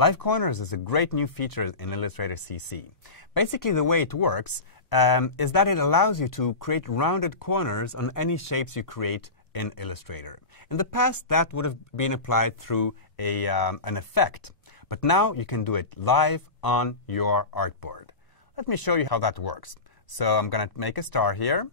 Live Corners is a great new feature in Illustrator CC. Basically, the way it works is that it allows you to create rounded corners on any shapes you create in Illustrator. In the past, that would have been applied through an effect. But now you can do it live on your artboard. Let me show you how that works. So I'm going to make a star here.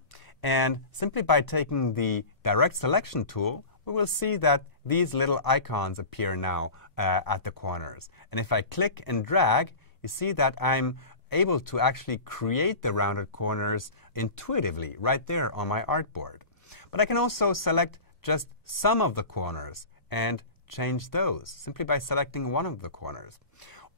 And simply by taking the Direct Selection tool, we will see that these little icons appear now at the corners. And if I click and drag, you see that I'm able to actually create the rounded corners intuitively right there on my artboard. But I can also select just some of the corners and change those simply by selecting one of the corners.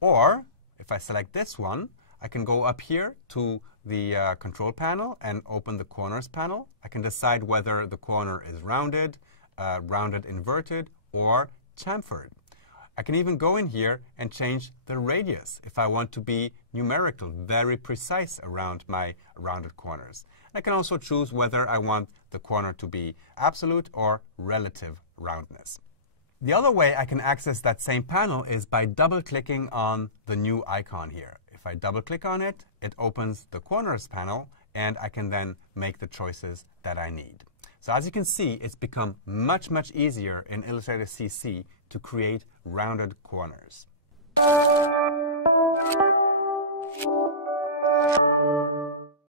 Or if I select this one, I can go up here to the control panel and open the corners panel. I can decide whether the corner is rounded, rounded inverted, or chamfered. I can even go in here and change the radius if I want to be numerical, very precise around my rounded corners. I can also choose whether I want the corner to be absolute or relative roundness. The other way I can access that same panel is by double-clicking on the new icon here. If I double-click on it, it opens the Corners panel, and I can then make the choices that I need. So as you can see, it's become much, much easier in Illustrator CC to create rounded corners.